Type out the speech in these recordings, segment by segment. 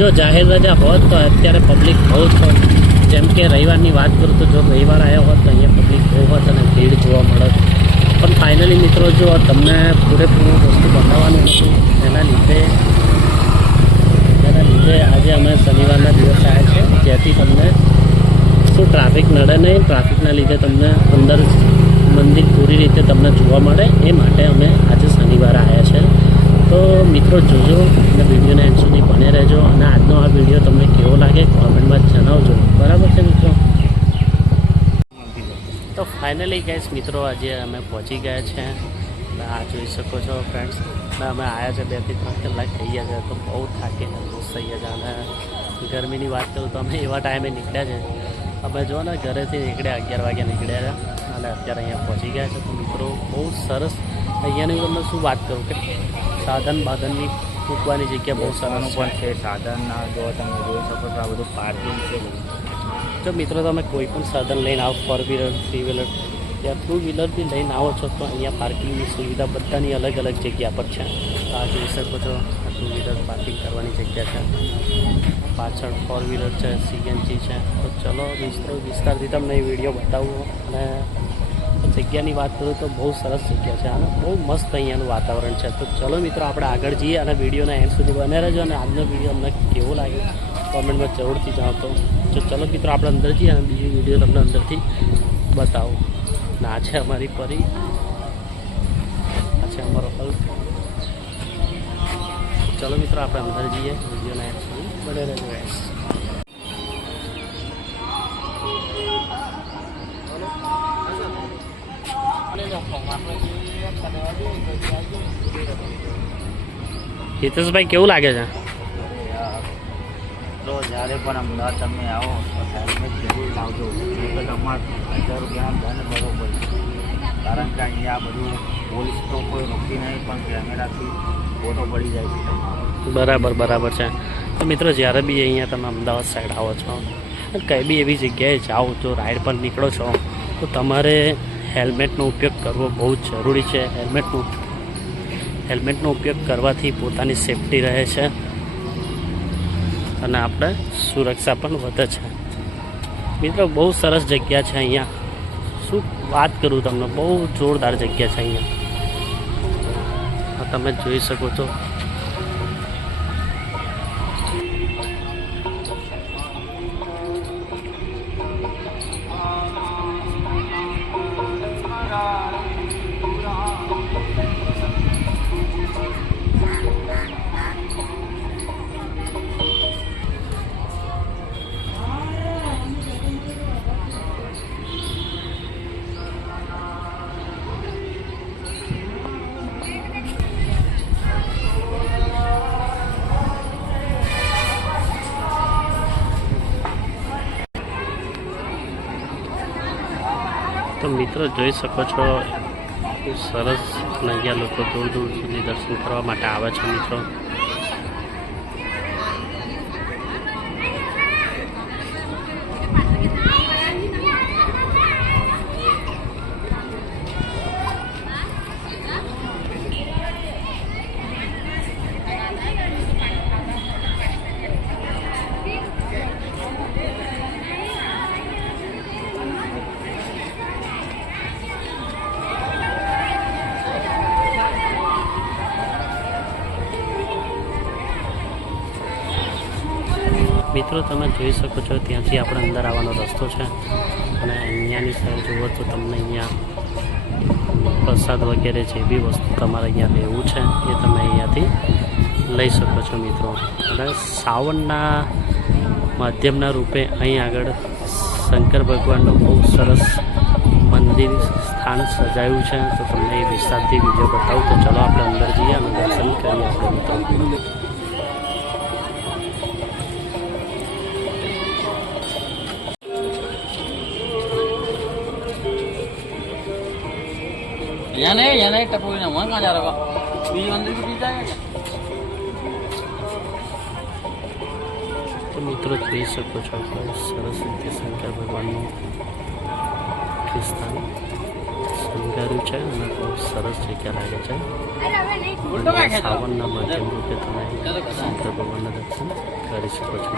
જો જાહેર રજા હોત તો અત્યારે પબ્લિક બહુ જ હોત જેમ કે રવિવારની વાત કરું તો જો રવિવાર આવ્યો હોત તો અહીંયા પબ્લિક બહુ હોત અને ભીડ જોવા મળત. પણ ફાઇનલી મિત્રો જો તમને પૂરેપૂરું વસ્તુ બતાવવાનું હતું એના લીધે એના લીધે આજે અમે શનિવારના દિવસે આવ્યા છે. જેથી તમને શું ટ્રાફિક નડે નહીં ટ્રાફિકના લીધે તમને અંદર મંદિર પૂરી રીતે તમને જોવા મળે. એ માટે અમે આજે શનિવારે આવ્યા છે. તો મિત્રો જોજો અને વિડીયોને એન્ડ સુધી બને રહેજો અને આજનો આ વીડિયો તમને કેવો લાગે કોમેન્ટમાં જણાવજો. બરાબર છે મિત્રો? તો ફાઇનલી ગેસ મિત્રો આજે અમે પહોંચી ગયા છે. આ જોઈ શકો છો ફ્રેન્ડ્સ અમે આવ્યા છે બેથી ત્રણ કલાક થઈ ગયા છે. તો બહુ થાકીને ખુશ થઈ ગયા છે. અને ગરમીની વાત કરું તો અમે એવા ટાઈમે નીકળ્યા છે. અમે જો ને ઘરેથી નીકળ્યા અગિયાર વાગે નીકળ્યા હતા અને અત્યારે અહીંયા પહોંચી ગયા છે. તો મિત્રો બહુ સરસ. અહીંયાની તમને શું વાત કરું કે સાધન બાધનની મૂકવાની જગ્યા બહુ સરસ પણ છે. સાધન ના જો તમે જોઈ શકો છો આ બધું પાર્કિંગ છે. જો મિત્રો તમે કોઈ પણ સાધન લઈને આવો ફોર વ્હીલર થ્રી વ્હીલર યા ટુ વ્હીલર બી લઈને આવો છો તો અહીંયા પાર્કિંગની સુવિધા બધાની અલગ અલગ જગ્યા પર છે. આ જોઈ શકો છો ટુ વ્હીલર પાર્કિંગ કરવાની જગ્યા છે. પાછળ ફોર વ્હીલર છે સીએનજી છે. તો ચલો વિસ્તાર વિસ્તારથી તમને એ વીડિયો બતાવું અને જગ્યાની વાત કરું તો બહુ સરસ જગ્યા છે અને બહુ મસ્ત અહીંયાનું વાતાવરણ છે. તો ચલો મિત્રો, આપણે આગળ જઈએ અને વિડીયોના એન્ડ સુધી બને રહેજો અને આજનો વીડિયો અમને કેવો લાગ્યો કોમેન્ટમાં જરૂરથી જણાવતો તો ચલો મિત્રો, આપણે અંદર જઈએ અને બીજી વીડિયો તમને અંદરથી બતાવો. ના છે અમારી પરી. આ છે અમારો હલ ચલો મિત્રો, આપણે અંદર જઈએ. વિડીયોના એન્ડ સુધી બને રહેજો હિતેશભાઈ કેવું લાગે છે? તો જ્યારે પણ અમદાવાદ તમે આવો તો હેલ્મેટ જરૂર લાવજો. હજાર રૂપિયાનો દંડ ભરવો પડશે કારણ કે અહીંયા બધું પોલીસ તો કોઈ રોકી નહીં પણ કેમેરાથી ફોટો પડી જાય છે બરાબર બરાબર છે. તો મિત્રો જ્યારે બી અહીંયા તમે અમદાવાદ સાઈડ આવો છો કંઈ બી એવી જગ્યાએ જાઓ છો રાઈડ પર નીકળો છો તો તમારે હેલ્મેટનો ઉપયોગ કરવો બહુ જ જરૂરી છે. હેલ્મેટનો હેલ્મેટનો ઉપયોગ કરવાથી પોતાની સેફટી રહે છે અને આપણે સુરક્ષા પણ વધે છે. મિત્રો, બહુ સરસ જગ્યા છે અહીંયા. શું વાત કરું તમને? બહુ જોરદાર જગ્યા છે અહીંયા. તમે જોઈ શકો છો. તો મિત્રો જોઈ શકો છો, સરસ અહીંયા લોકો દૂર દૂર સુધી દર્શન કરવા માટે આવે છે મિત્રો. મિત્રો, તમે જોઈ શકો છો, ત્યાંથી આપણે અંદર આવવાનો રસ્તો છે. અને અહીંયાની સાઈડ જુઓ તો તમને અહીંયા પ્રસાદ વગેરે જે બી વસ્તુ તમારે અહીંયા લેવું છે, એ તમે અહીંયાથી લઈ શકો છો મિત્રો. અને સાવનના માધ્યમના રૂપે અહીં આગળ શંકર ભગવાનનું બહુ સરસ મંદિર સ્થાન સજાયું છે. તો તમને એ વિસ્તારથી વીડિયો બતાવું. તો ચલો આપણે અંદર જઈએ અને દર્શન કરીએ આપણે મિત્રો. यहाँ नहीं यहाँ नहीं टपो ना वहाँ कहाँ जा रहा होगा बीज मंदिर के बीच जाएगा क्या તો મિત્રો જોઈ શકો છો આપણે સરસ રીતે શંકર ભગવાનનું ખ્રિસ્તાન શણગાર્યું છે અને બહુ સરસ જગ્યા લાગે છે ઉલટો ક્યાં ખેંચો? સાવનના માધ્યમ રૂપે તમે શંકર ભગવાનના દર્શન કરી શકો છો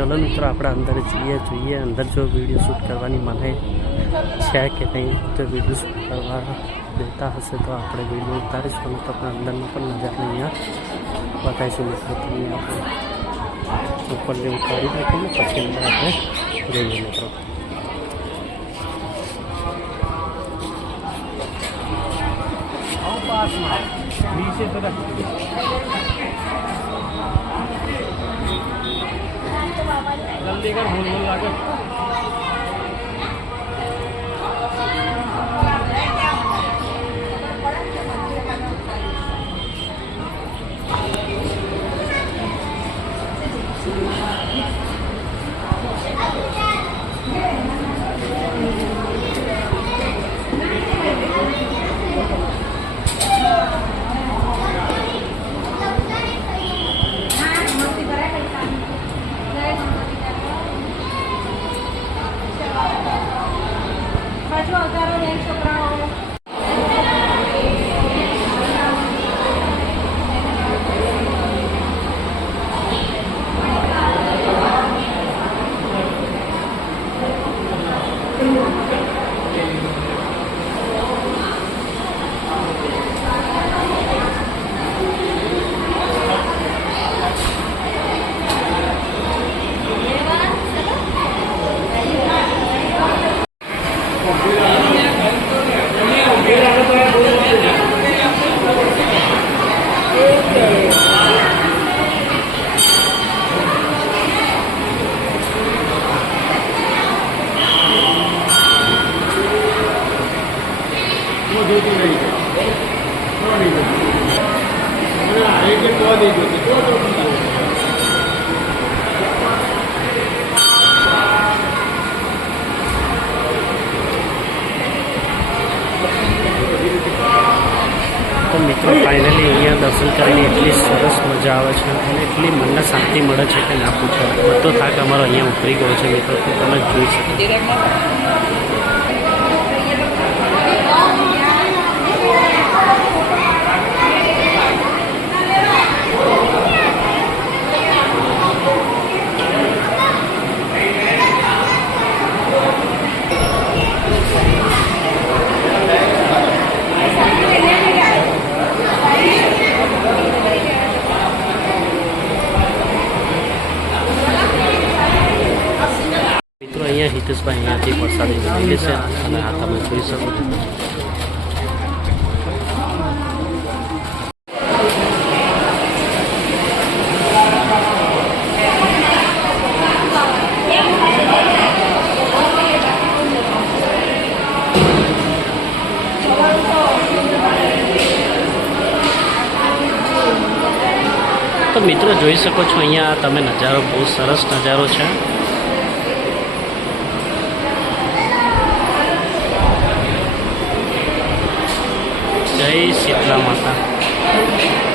ચલો મિત્રો આપણે અંદર જઈએ જોઈએ અંદર જો વીડિયો શૂટ કરવાની મને છે કે નહીં જો વીડિયો શૂટ કરવા દેતા હશે તો આપણે વીડિયો ઉતારીશું અને તમને અંદરનો પણ નજારો અહીંયા બતાવીશું મિત્રો તમને આપણે ઉપરને ઉતારી નાખીને પછી અંદર આપણે જઈએ મિત્રો જલ્દી કર ભૂલ ભૂલ લાગે પાછું તો મિત્રો ફાઇનલી અહીંયા દર્શન કરીને એટલી સરસ મજા આવે છે અને એટલી મનને શાંતિ મળે છે કે ના પૂછો. બધો થાક અમારો અહીંયા ઉતરી ગયો છે મિત્રો, તો તમે જોઈ શકો. મિત્રો જોઈ શકો છો અહીંયા તમે નજારો બહુ સરસ નજારો છે. જય શીતલા માતા.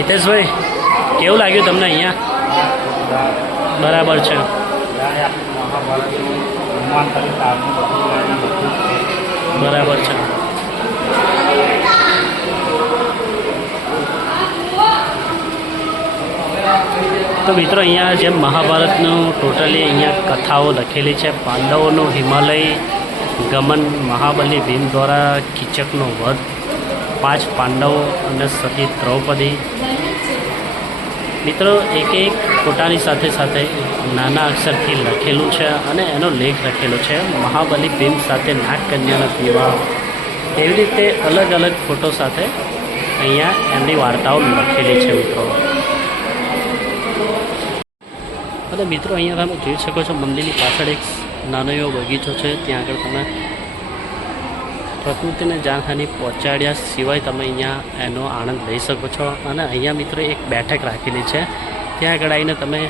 હિતેશભાઈ, કેવું લાગ્યું તમને અહીંયા? બરાબર છે. બરાબર છે. તો મિત્રો અહીંયા જેમ મહાભારતનું ટોટલી અહીંયા કથાઓ લખેલી છે, પાંડવોનું હિમાલય ગમન મહાબલી ભીમ દ્વારા કીચકનો વધ પાંચ પાંડવો અને સતી દ્રૌપદી. મિત્રો, એક એક ફોટાની સાથે સાથે નાના અક્ષરથી લખેલું છે અને એનો લેખ લખેલો છે. મહાબલી ભીમ સાથે નાગ કન્યાના વિવાહ. એવી રીતે અલગ અલગ ફોટો સાથે અહીંયા એમની વાર્તાઓ લખેલી છે, મિત્રો. અને મિત્રો, અહીંયા તમે જોઈ શકો છો મંદિરની પાછળ એક નાનો એવો બગીચો છે. ત્યાં આગળ તમે પ્રકૃતિને જાનહાનિ પહોંચાડ્યા સિવાય તમે અહીંયા એનો આનંદ લઈ શકો છો. અને અહીંયા મિત્રો એક બેઠક રાખેલી છે. ત્યાં આગળ આવીને તમે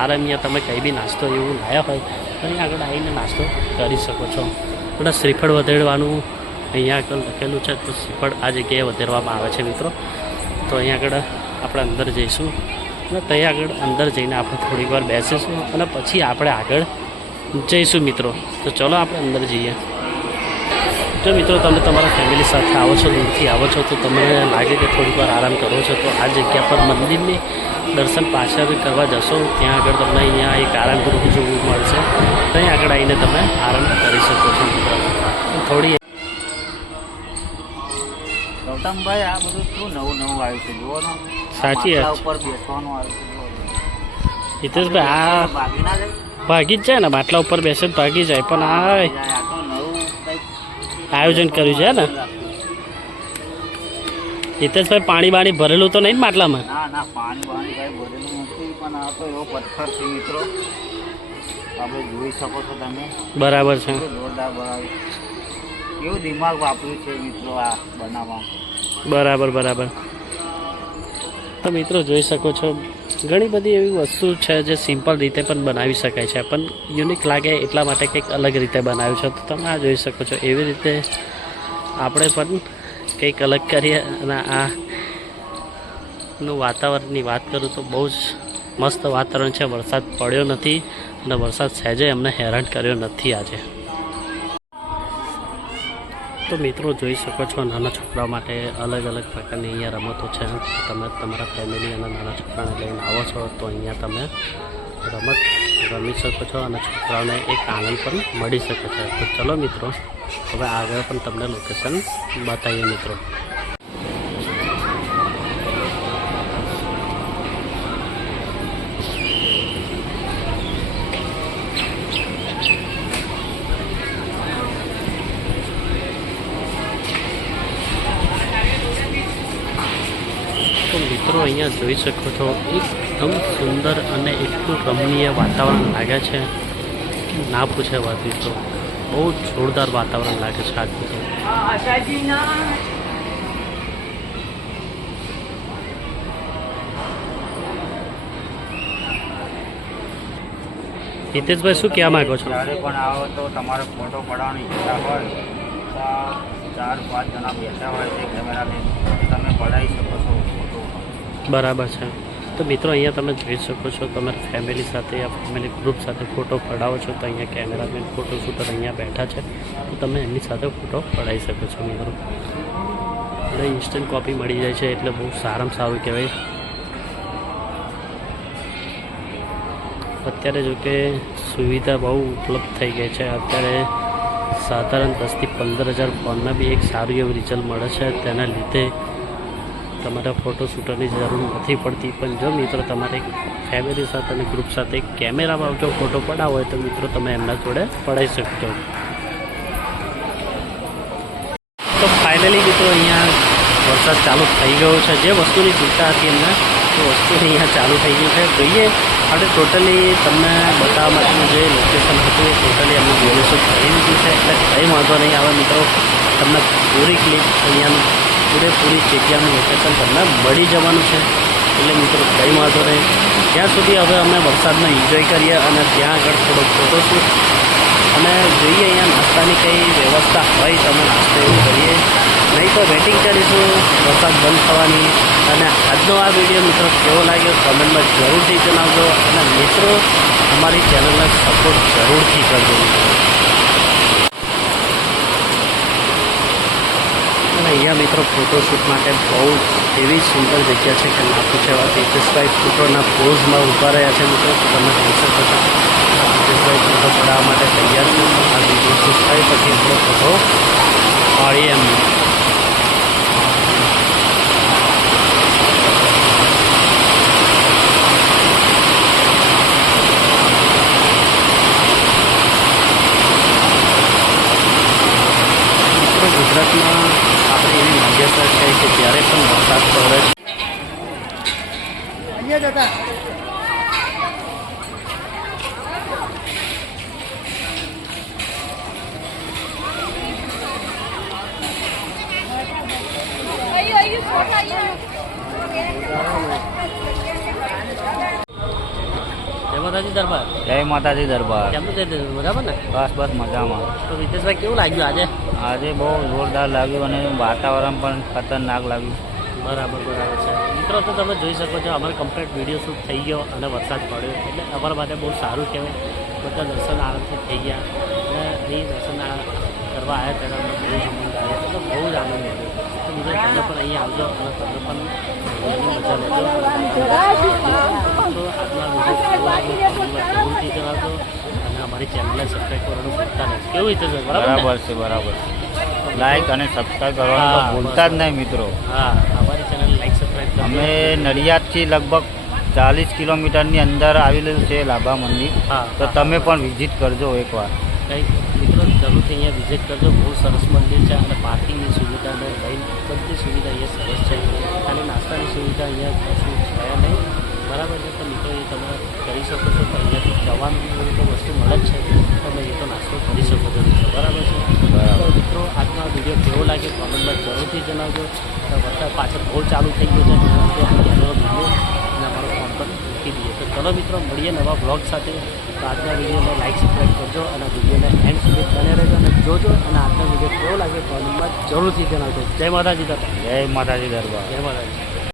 આરામ યા તમે કંઈ બી નાસ્તો એવું લાયા હોય, તો અહીંયા આગળ આવીને નાસ્તો કરી શકો છો. થોડા શ્રીફળ વધેરવાનું અહીંયા આગળ લખેલું છે, તો શ્રીફળ આ જગ્યાએ વધેરવામાં આવે છે મિત્રો. તો અહીંયા આગળ આપણે અંદર જઈશું. અને ત્યાં આગળ અંદર જઈને આપણે થોડીક વાર બેસીશું. અને પછી આપણે આગળ જઈશું મિત્રો. તો ચલો આપણે અંદર જઈએ. જો મિત્રો તમે તમારા ફેમિલી સાથે આવો છો દૂરથી આવો છો તો તમને લાગે કે થોડીક વાર આરામ કરો છો તો આ જગ્યા પર મંદિરની દર્શન પાછળ કરવા જશો. ત્યાં આગળ તમને અહીંયા એક આરામ ગૃહ જોવું મળશે. ત્યાં આગળ આવીને તમે આરામ કરી શકો છો મિત્રો. થોડી ગૌતમભાઈ આ બધું શું નવું નવું આવ્યું છે? જુઓ સાચી ઉપર બેસવાનું આવ્યું છે હિતેશભાઈ આ ભાગી જ જાય ને બાટલા ઉપર બેસે ભાગી જાય પણ આ જાય. આ તો નવું કંઈક આયોજન કર્યું છે ને? હિતેશભાઈ પાણી બાણી ભરેલું તો નહીં ને માટલામાં? ના ના પાણી બાણી ભાઈ ભરેલું નથી પણ આ તો એવો પથ્થર છે મિત્રો. આપણે જોઈ શકો છો તમે. બરાબર છે. જોરદાર બનાવ્યું. કેવું દિમાગ વાપર્યું છે મિત્રો આ બનાવવા બરાબર બરાબર. તો મિત્રો જોઈ શકો છો, ઘણી બધી એવી વસ્તુ છે જે સિમ્પલ રીતે પણ બનાવી શકાય છે, પણ યુનિક લાગે એટલા માટે કંઈક અલગ રીતે બનાવ્યું છે. તો તમે આ જોઈ શકો છો, એવી રીતે આપણે પણ કંઈક અલગ કરીએ અને આ નું વાતાવરણની વાત કરું તો બહુ જ મસ્ત વાતાવરણ છે. વરસાદ પડ્યો નથી અને વરસાદ સહેજે અમને હેરાન કર્યો નથી આજે. તો મિત્રો જોઈ શકો છો, નાના છોકરાઓ માટે અલગ અલગ પ્રકારની અહીંયા રમતો છે. તમે તમારા ફેમિલી અને નાના છોકરાને લઈને આવો છો, તો અહીંયા તમે રમત રમી શકો છો અને છોકરાઓને એક આનંદ પણ મળી શકે છે. તો ચલો મિત્રો, હવે આગળ પણ તમને લોકેશન બતાવીએ મિત્રો. મિત્રો, અહીંયા જોઈ શકો છો, એકદમ સુંદર અને એટલું રમણીય વાતાવરણ લાગે છે. કે ના પૂછે વાત તો બહુ જોરદાર વાતાવરણ લાગે છે આજનું તો. હિતેશભાઈ, શું કહેવા માંગો છો? જ્યારે પણ આવો તો તમારે ફોટો પડાવવાની ઈચ્છા હોય ચાર પાંચ જણા બેઠા હોય છે કેમેરામેન બરાબર છે. તો મિત્રો, અહીંયા તમે જોઈ શકો છો તમારી ફેમિલી સાથે યા ફેમિલી ગ્રુપ સાથે ફોટો પડાવો છો. તો અહીંયા કેમેરામેન ફોટો શૂટર અહીંયા બેઠા છે. તો તમે એમની સાથે ફોટો પડાવી શકો છો મિત્રો. એટલે ઇન્સ્ટન્ટ કોપી મળી જાય છે, એટલે બહુ સારામાં સારું કહેવાય. અત્યારે જો કે સુવિધા બહુ ઉપલબ્ધ થઈ ગઈ છે. અત્યારે સાધારણ દસથી પંદર હજાર ફોનમાં બી એક સારું એવું રિઝલ્ટ મળે છે. તેના લીધે તમારે ફોટો શૂટરની જરૂર નથી પડતી. પણ જો મિત્રો તમારે ફેમિલી સાથે અને ગ્રુપ સાથે કેમેરામાં જો ફોટો પડાવો હોય તો મિત્રો તમે એમના જોડે પડાવી શકશો તો ફાઇનલી મિત્રો અહીંયા વરસાદ ચાલુ થઈ ગયો છે. જે વસ્તુની ચિંતા હતી એમને તો વસ્તુ અહીંયા ચાલુ થઈ ગયું છે. જોઈએ આપણે ટોટલી તમને બતાવવા માટેનું જે લોકેશન હતું એ ટોટલી અમે જોઈશું કરી દીધું છે. એટલે કંઈ વાંધો નહીં આવે મિત્રો. તમને પૂરી ક્લિપ અહીંયાનું પૂરેપૂરી જગ્યાનું લોકેશન તમને મળી જવાનું છે. એટલે મિત્રો, કંઈ વાંધો નહીં. ત્યાં સુધી હવે અમે વરસાદનો એન્જોય કરીએ અને ત્યાં આગળ થોડોક છું અને જોઈએ અહીંયા નાસ્તાની કંઈ વ્યવસ્થા હોય તમે નાસ્તો એવું કરીએ. નહીં તો વેટિંગ કરીશું. વરસાદ બંધ થવાની. અને આજનો આ વીડિયો મિત્રો કેવો લાગ્યો કમેન્ટમાં જરૂરથી જણાવજો. અને મિત્રો, અમારી ચેનલને સપોર્ટ જરૂરથી કરજો મિત્રો. અહીંયા મિત્રો ફોટોશૂટ માટે બહુ એવી સુંદર જગ્યા છે કે ના પૂછાવા તેજસભાઈ ફોટોના પોઝમાં ઊભા રહ્યા છે મિત્રો. તમે જોઈ શકો છો. તેજસભાઈ ફોટો પડાવવા માટે તૈયાર છે. આ વીડિયો શૂટ થાય પછી આપણો ફોટો પાડીએ એમ. ગુજરાતમાં Jaya Mataji Darbar. Jaya Mataji Darbar. Jam berapa nih? Bas bas macam apa? Tuh itu sebagai ulang juga aja. આજે બહુ જોરદાર લાગ્યું અને વાતાવરણ પણ ખતરનાક લાગ્યું. બરાબર બરાબર છે. મિત્રો, તો તમે જોઈ શકો છો, અમારે કમ્પ્લીટ વીડિયો શૂટ થઈ ગયો અને વરસાદ પડ્યો. એટલે અમારા માટે બહુ સારું કહેવાય. બધા દર્શન આરામથી થઈ ગયા. અને એ દર્શન કરવા આવ્યા ત્યારે અમને બહુ આનંદ આવ્યો એટલે બહુ જ આનંદ આવ્યો. તો મિત્રો, તમે પણ અહીંયા આવજો અને તમે પણ મજા લેજો. તો આજના વીડિયો જણાવજો અમારી ચેનલને સબસ્ક્રાઈબ કરવાનું ભૂલતા નહીં. કેવું રીતે બરાબર છે બરાબર છે. લાઇક લાઈક અને સબસ્ક્રાઈબ કરવાનું ભૂલતા જ નહીં મિત્રો. હા અમારી ચેનલ લાઈક સબસ્ક્રાઈબ અમે નડિયાદથી લગભગ ચાલીસ કિલોમીટરની અંદર આવેલું છે લાભા મંદિર. તો તમે પણ વિઝિટ કરજો એકવાર. કંઈક મિત્રો જરૂરથી અહીંયા વિઝિટ કરજો. બહુ સરસ મંદિર છે અને પાર્કિંગની સુવિધાને લઈને બધી સુવિધા અહીંયા સરસ છે. ખાલી નાસ્તાની સુવિધા અહીંયા કશું છે નહીં. બરાબર છે તો મિત્રો એ તમે કરી શકો છો તો અહીંયાથી જવાનું એવું તો વસ્તુ મળે જ છે. તમે એ તો નાસ્તો કરી શકો છો. બરાબર છે? બરાબર. તો મિત્રો આજનો વીડિયો કેવો લાગે કોમેન્ટમાં જરૂરથી જણાવજો. વરસાદ પાછળ બહુ ચાલુ થઈ ગયો છે વીડિયો અને અમારો ફોન પર મૂકી દઈએ. તો ચલો મિત્રો મળીએ નવા બ્લોગ સાથે. તો આજના વિડીયોને લાઈક સબસ્ક્રાઈબ કરજો અને વિડીયોને એન્ડ સુધી બને રહેજો અને જોજો. અને આજનો વીડિયો કેવો લાગે કોમેન્ટમાં જરૂરથી જણાવજો. જય માતાજી દાદા. જય માતાજી દરબાર. જય માતાજી.